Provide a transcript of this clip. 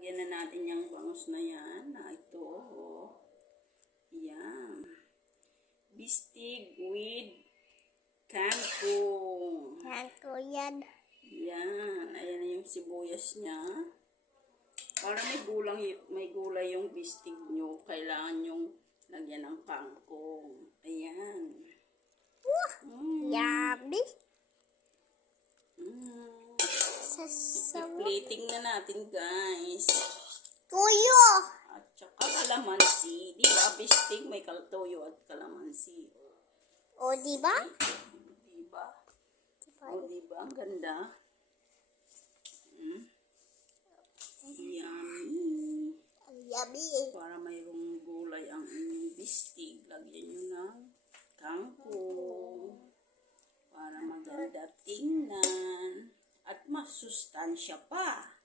Lagyan na natin yung bangus na yan. Na ito. Oh. Yan. Bistig with kangkong. Kangkong yan. Yan. Ayan na yung sibuyas niya. Para may gulay yung bistig nyo. Kailangan yung lagyan ng kangkong. Ayan. Yummy. Plating na natin, guys. Tuyo. At saka kalamansi. Di ba? Bistig may toyo at kalamansi. O, diba? Diba? O, diba? Ang ganda. Yummy. Yummy. Para mayroong gulay ang inyong bistig, lagyan nyo ng kangkong. Para maganda tingnan. At masustansya pa.